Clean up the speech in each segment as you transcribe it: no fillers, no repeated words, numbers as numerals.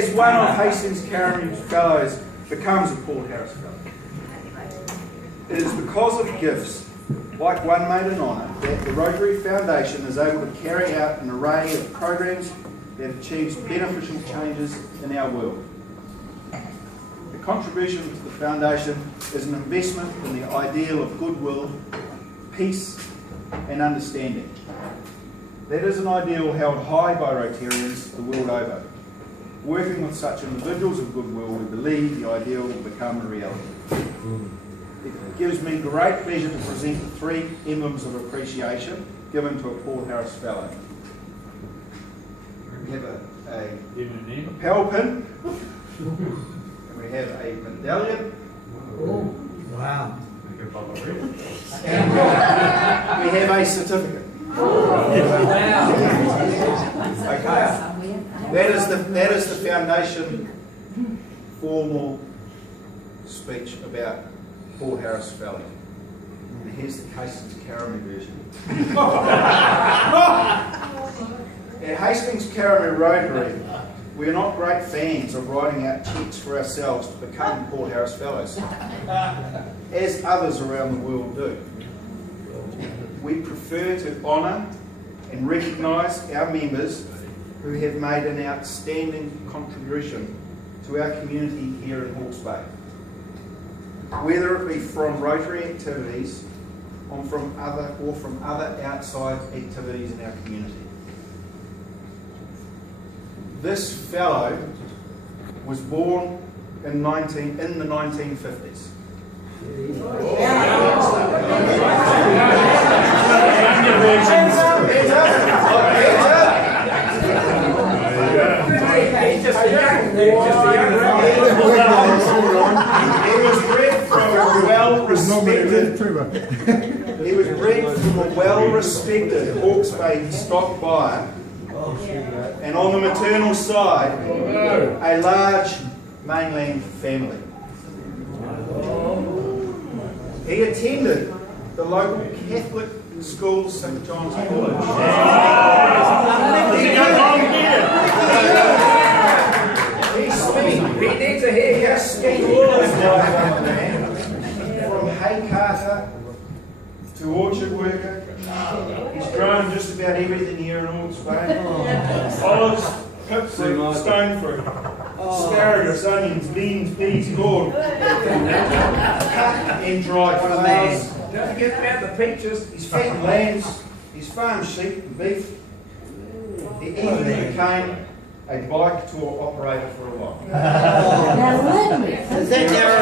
As one of Hastings Karamu Fellows becomes a Paul Harris Fellow. It is because of gifts like one made in honour that the Rotary Foundation is able to carry out an array of programs that achieves beneficial changes in our world. The contribution to the Foundation is an investment in the ideal of goodwill, peace and understanding. That is an ideal held high by Rotarians the world over. Working with such individuals of goodwill, we believe the ideal will become a reality. It gives me great pleasure to present the 3 emblems of appreciation given to a Paul Harris Fellow. We have a lapel pin, and we have a medallion. Oh, wow. And we have a certificate. Okay. That is the Foundation formal speech about Paul Harris Fellow. And here's the Hastings Karamu version. At Hastings Karamu Rotary, we are not great fans of writing out cheques for ourselves to become Paul Harris Fellows, as others around the world do. We prefer to honour and recognise our members who have made an outstanding contribution to our community here in Hawke's Bay, whether it be from Rotary activities or from other outside activities in our community. This fellow was born in the 1950s. He was bred from a well-respected Hawke's Bay stock buyer, and on the maternal side, a large mainland family. He attended the local Catholic school, St. John's College. He needs a haircut. From hay carter to orchard worker, he's grown just about everything here in Hawke's Bay. Olives, pipfruit, stone fruit, asparagus, onions, beans, peas, gourd, cut and dried flowers. Don't forget about the peaches. He's fattened lambs, he's farmed sheep and beef. He even became a bike tour operator for a while. Is that never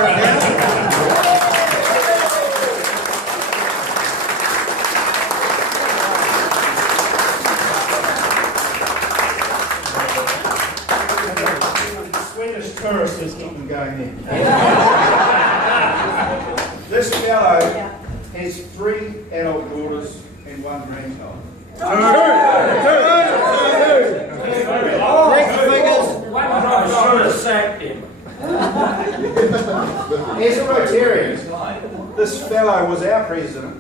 Tourists just keep them going there. This fellow has 3 adult daughters and 1 grandchild. As a Rotarian, this fellow was our president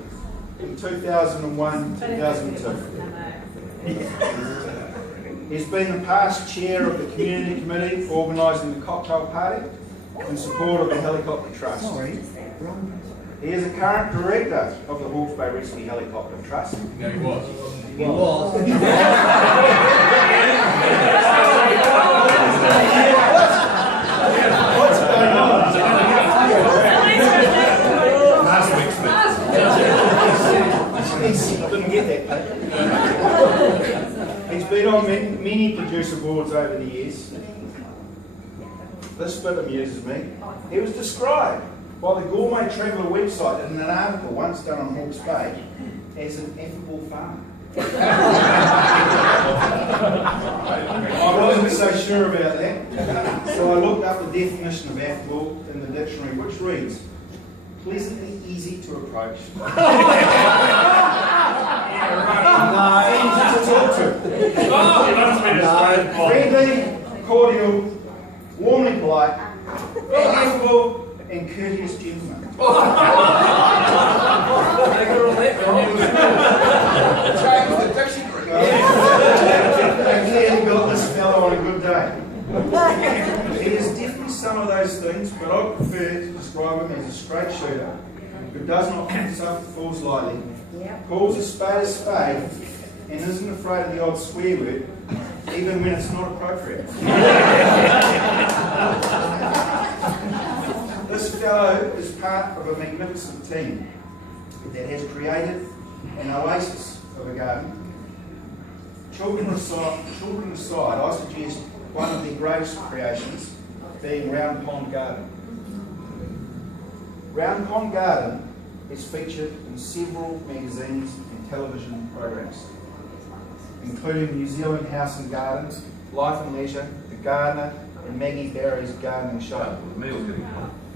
in 2001-2002. He's been the past chair of the community committee for organising the cocktail party in support of the Helicopter Trust. He is a current director of the Hawke's Bay Rescue Helicopter Trust. No, he was. He was. What's going on? Last week's I didn't get that. He's been on many producer boards over the years. This bit amuses me. He was described by the Gourmet Traveller website in an article once done on Hawke's Bay as an affable farmer. I wasn't so sure about that, so I looked up the definition of affable in the dictionary, which reads, pleasantly easy to approach. Easy to talk to. Friendly, cordial, warmly polite, affable, and courteous gentlemen. Again, got this fellow on a good day. He is definitely some of those things, but I prefer to describe him as a straight shooter who does not suffer fools lightly, calls a spade, and isn't afraid of the odd swear word, even when it's not appropriate. This fellow is part of a magnificent team that has created an oasis of a garden. Children aside, I suggest one of their greatest creations being Round Pond Garden. Round Pond Garden is featured in several magazines and television programs, including New Zealand House and Garden, Life and Leisure, The Gardener, and Maggie Barry's Gardening Show.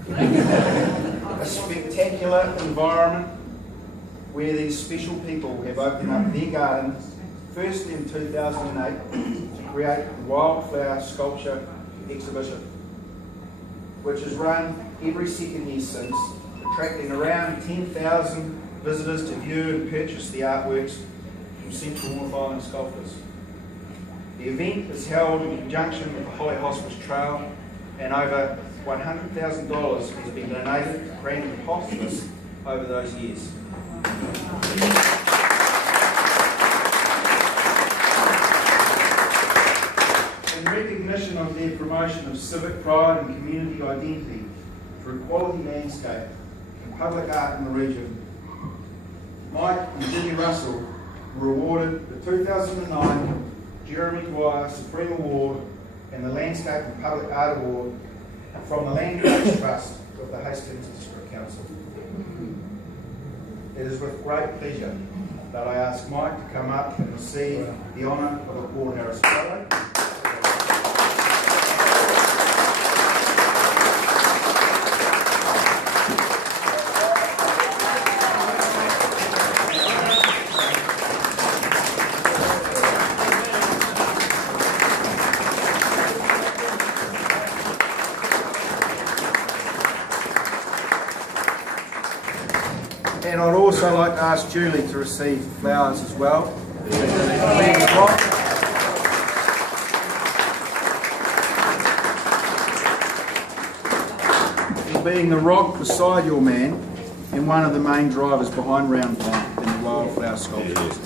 A spectacular environment where these special people have opened up their garden, firstly in 2008, to create the Wildflower Sculpture Exhibition, which has run every second year since, attracting around 10,000 visitors to view and purchase the artworks from Central North Island sculptors. The event is held in conjunction with the Holly Hospice Trail, and over $100,000 has been donated to Cranbourne Hospice over those years. In recognition of their promotion of civic pride and community identity through quality landscape and public art in the region, Mike and Jimmy Russell were awarded the 2009 Jeremy Dwyer Supreme Award and the Landscape and Public Art Award from the Land Grants Trust of the Hastings District Council. It is with great pleasure that I ask Mike to come up and receive the honour of a Paul Harris Fellow. And I'd also like to ask Julie to receive flowers as well. Being the rock beside your man and one of the main drivers behind Round Pond in the Wildflower Sculptures.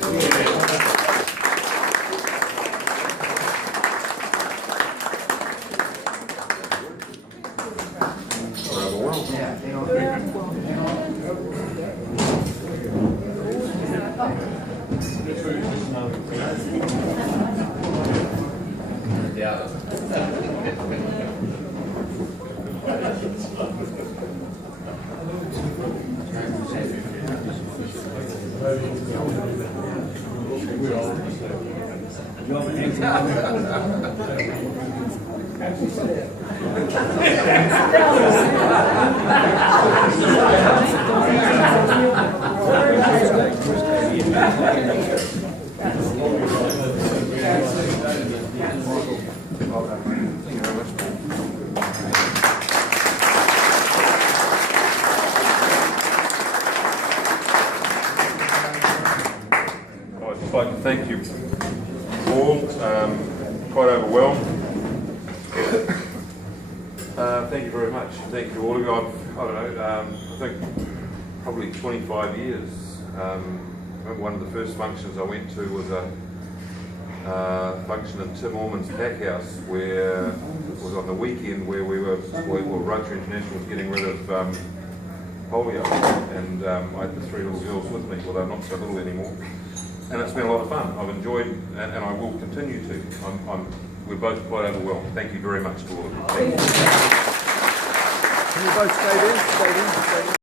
I'd like to thank you all. Quite overwhelmed. Thank you very much. Thank you to all of you. I don't know, I think probably 25 years. I remember one of the first functions I went to was a function in Tim Orman's pack house, where it was on the weekend where Rotary International was getting rid of polio, and I had the 3 little girls with me. Well, they're not so little anymore. And it's been a lot of fun. I've enjoyed, and I will continue to. We're both quite overwhelmed. Thank you very much to all of you. Thank you. Can you both stay there? Stay there. Stay there.